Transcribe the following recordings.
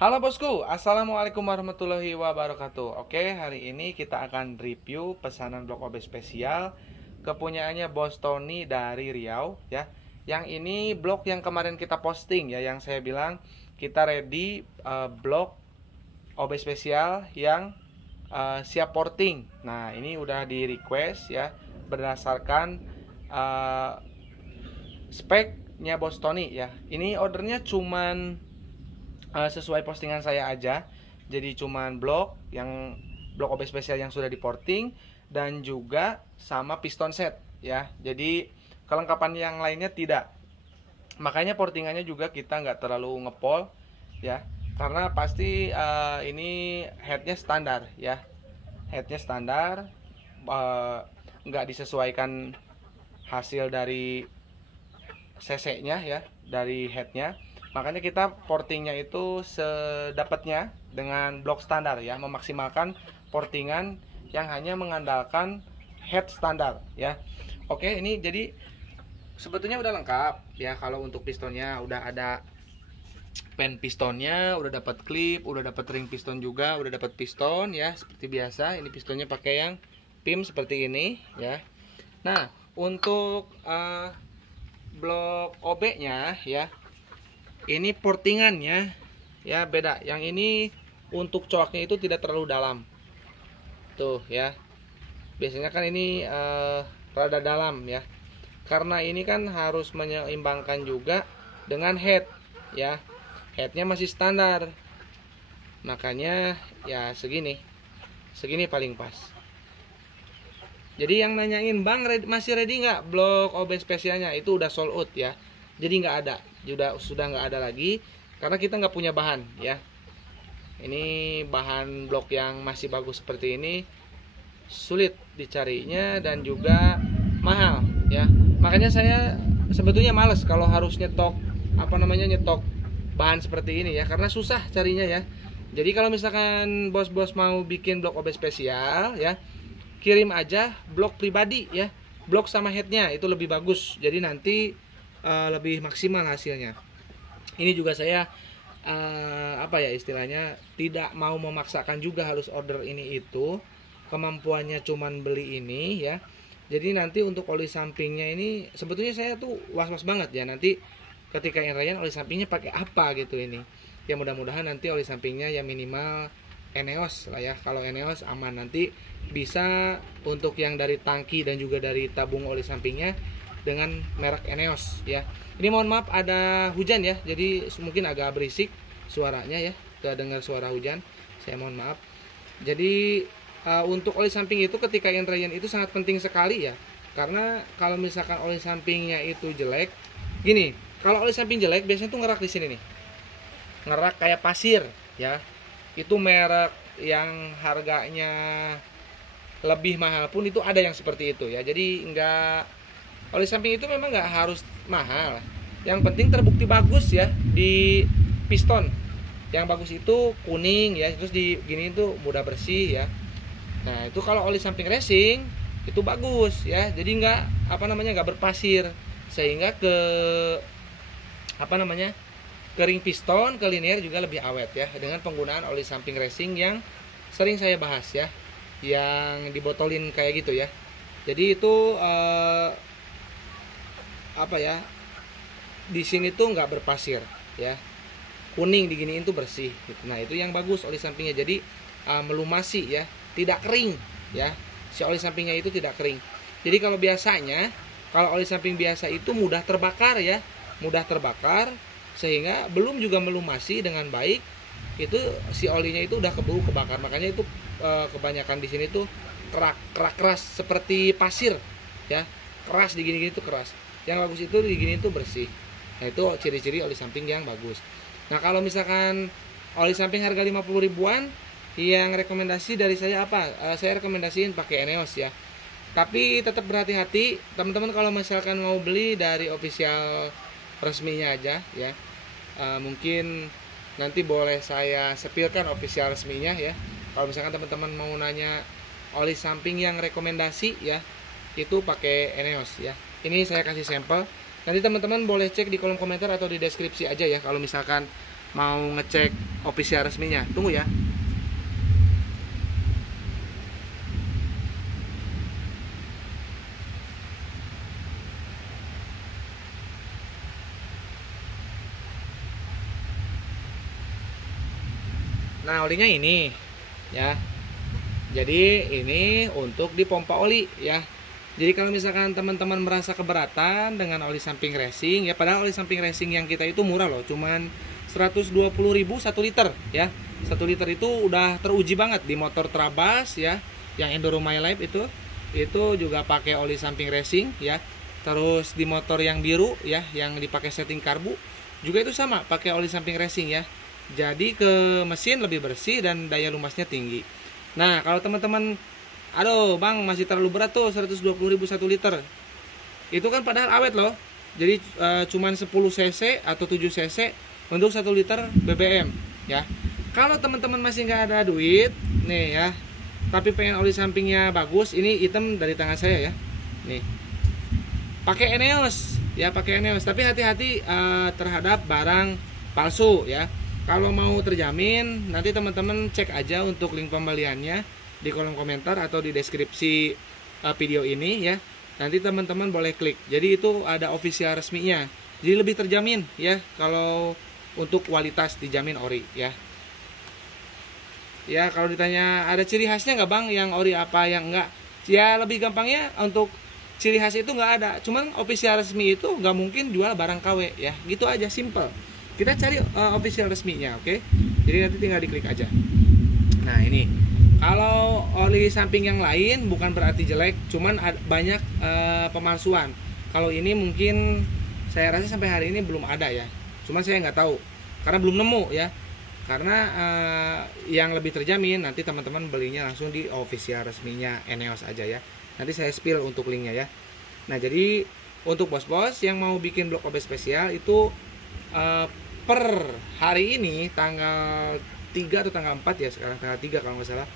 Halo bosku, assalamualaikum warahmatullahi wabarakatuh. Oke, hari ini kita akan review pesanan blok OB spesial kepunyaannya Bos Tony dari Riau ya. Yang ini blok yang kemarin kita posting ya, yang saya bilang kita ready blok OB spesial yang siap porting. Nah, ini udah di request ya berdasarkan speknya Bos Tony ya. Ini ordernya cuman sesuai postingan saya aja. Jadi cuman blok OB spesial yang sudah diporting dan juga sama piston set ya. Jadi kelengkapan yang lainnya tidak. Makanya portingannya juga kita nggak terlalu ngepol ya. Karena pasti ini headnya standar ya. Headnya standar, nggak disesuaikan hasil dari cc-nya ya, dari headnya. Makanya kita portingnya itu sedapatnya dengan blok standar ya, memaksimalkan portingan yang hanya mengandalkan head standar ya. Oke, ini jadi sebetulnya udah lengkap ya. Kalau untuk pistonnya udah ada pen pistonnya, udah dapat klip, udah dapat ring piston juga, udah dapat piston ya seperti biasa. Ini pistonnya pakai yang PIM seperti ini ya. Nah, untuk blok OB-nya ya, ini portingannya ya beda. Yang ini untuk coaknya itu tidak terlalu dalam. Tuh ya. Biasanya kan ini rada dalam ya. Karena ini kan harus menyeimbangkan juga dengan head ya. Headnya masih standar. Makanya ya segini. Segini paling pas. Jadi yang nanyain, "Bang, masih ready nggak blok OB spesialnya?" Itu udah sold out ya. Jadi nggak ada, sudah nggak ada lagi karena kita nggak punya bahan ya. Ini bahan blok yang masih bagus seperti ini sulit dicarinya dan juga mahal ya. Makanya saya sebetulnya males kalau harus nyetok nyetok bahan seperti ini ya, karena susah carinya ya. Jadi kalau misalkan bos-bos mau bikin blok OB spesial ya, kirim aja blok pribadi ya, blok sama headnya itu lebih bagus. Jadi nanti lebih maksimal hasilnya. Ini juga saya istilahnya tidak mau memaksakan juga harus order ini itu. Kemampuannya cuman beli ini ya. Jadi nanti untuk oli sampingnya ini sebetulnya saya tuh was-was banget ya, nanti ketika Rayan oli sampingnya pakai apa gitu ini. Ya mudah-mudahan nanti oli sampingnya ya minimal Eneos lah ya. Kalau Eneos aman, nanti bisa untuk yang dari tangki dan juga dari tabung oli sampingnya dengan merek Eneos ya. Ini mohon maaf ada hujan ya, jadi mungkin agak berisik suaranya ya, gak dengar suara hujan, saya mohon maaf. Jadi untuk oli samping itu ketika Rayan itu sangat penting sekali ya, karena kalau misalkan oli sampingnya itu jelek, gini, kalau oli samping jelek biasanya tuh ngerak di sini nih, ngerak kayak pasir ya. Itu merek yang harganya lebih mahal pun itu ada yang seperti itu ya. Jadi oli samping itu memang nggak harus mahal. Yang penting terbukti bagus ya di piston. Yang bagus itu kuning ya, terus di gini itu mudah bersih ya. Nah, itu kalau oli samping racing itu bagus ya. Jadi nggak berpasir, sehingga kering piston, ke linear juga lebih awet ya, dengan penggunaan oli samping racing yang sering saya bahas ya, yang dibotolin kayak gitu ya. Jadi itu di sini tuh nggak berpasir ya, kuning diginiin tuh bersih gitu. Nah, itu yang bagus oli sampingnya. Jadi melumasi ya, tidak kering ya, si oli sampingnya itu tidak kering. Jadi kalau biasanya kalau oli samping biasa itu mudah terbakar ya, mudah terbakar sehingga belum juga melumasi dengan baik, itu si olinya itu udah keburu kebakar. Makanya itu kebanyakan di sini tuh keras seperti pasir ya, keras digini-gini tuh keras. Yang bagus itu digini tuh bersih. Nah, itu ciri-ciri oli samping yang bagus. Nah, kalau misalkan oli samping harga 50 ribuan, yang rekomendasi dari saya apa? Saya rekomendasiin pakai Eneos ya. Tapi tetap berhati-hati teman-teman kalau misalkan mau beli dari official resminya aja ya. Mungkin nanti boleh saya sepilkan official resminya ya. Kalau misalkan teman-teman mau nanya oli samping yang rekomendasi ya, itu pakai Eneos ya. Ini saya kasih sampel. Nanti teman-teman boleh cek di kolom komentar atau di deskripsi aja ya, kalau misalkan mau ngecek official resminya. Tunggu ya. Nah, olinya ini ya. Jadi ini untuk dipompa oli ya. Jadi kalau misalkan teman-teman merasa keberatan dengan oli samping racing ya, padahal oli samping racing yang kita itu murah loh, cuman 120.000 1 liter ya. 1 liter itu udah teruji banget di motor Trabas ya, yang Enduro My Life itu juga pakai oli samping racing ya. Terus di motor yang biru ya, yang dipakai setting karbu juga itu sama, pakai oli samping racing ya. Jadi ke mesin lebih bersih dan daya lumasnya tinggi. Nah, kalau teman-teman, aduh bang masih terlalu berat tuh 120.000 1 liter, itu kan padahal awet loh. Jadi cuman 10 cc atau 7 cc untuk 1 liter BBM ya. Kalau teman-teman masih nggak ada duit nih ya, tapi pengen oli sampingnya bagus, ini item dari tangan saya ya. Nih, pakai Eneos ya, pakai Eneos. Tapi hati-hati terhadap barang palsu ya. Kalau mau terjamin, nanti teman-teman cek aja untuk link pembeliannya di kolom komentar atau di deskripsi video ini ya. Nanti teman-teman boleh klik. Jadi itu ada official resminya. Jadi lebih terjamin ya kalau untuk kualitas dijamin ori ya. Ya, kalau ditanya ada ciri khasnya nggak bang yang ori apa yang enggak? Ya lebih gampangnya untuk ciri khas itu nggak ada. Cuman official resmi itu nggak mungkin jual barang KW ya. Gitu aja, simple. Kita cari official resminya, oke? Jadi nanti tinggal diklik aja. Nah ini, kalau oli samping yang lain bukan berarti jelek, cuman banyak pemalsuan. Kalau ini mungkin saya rasa sampai hari ini belum ada ya. Cuman saya nggak tahu, karena belum nemu ya. Karena yang lebih terjamin nanti teman-teman belinya langsung di official resminya Eneos aja ya. Nanti saya spill untuk linknya ya. Nah jadi untuk bos-bos yang mau bikin blok OB spesial itu per hari ini tanggal 3 atau tanggal 4 ya, sekarang tanggal 3 kalau nggak salah,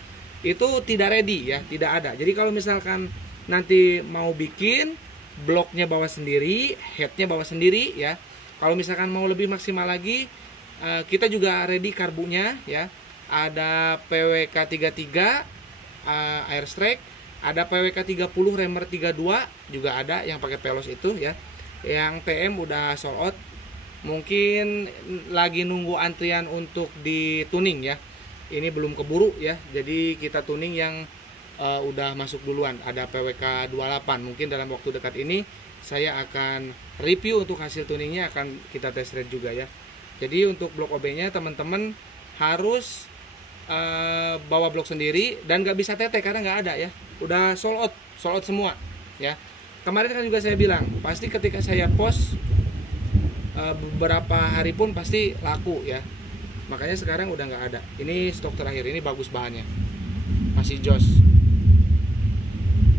itu tidak ready ya, tidak ada. Jadi kalau misalkan nanti mau bikin, bloknya bawa sendiri, headnya bawa sendiri ya. Kalau misalkan mau lebih maksimal lagi, kita juga ready karbunya ya. Ada PWK 33 Airstrike, ada PWK 30 Remer 32 juga ada yang pakai pelos itu ya. Yang TM udah sold out. Mungkin lagi nunggu antrian untuk dituning ya. Ini belum keburu ya. Jadi kita tuning yang udah masuk duluan. Ada PWK 28. Mungkin dalam waktu dekat ini saya akan review untuk hasil tuningnya, akan kita test ride juga ya. Jadi untuk blok OB-nya teman-teman harus bawa blok sendiri dan nggak bisa TT karena nggak ada ya. Udah sold out semua ya. Kemarin kan juga saya bilang pasti ketika saya post beberapa hari pun pasti laku ya. Makanya sekarang udah nggak ada. Ini stok terakhir, ini bagus bahannya, masih jos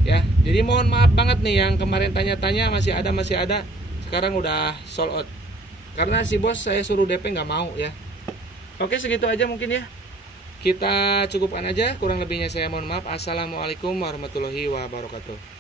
ya. Jadi mohon maaf banget nih yang kemarin tanya-tanya masih ada, sekarang udah sold out karena si bos saya suruh DP nggak mau ya. Oke, segitu aja mungkin ya, kita cukupkan aja. Kurang lebihnya saya mohon maaf. Assalamualaikum warahmatullahi wabarakatuh.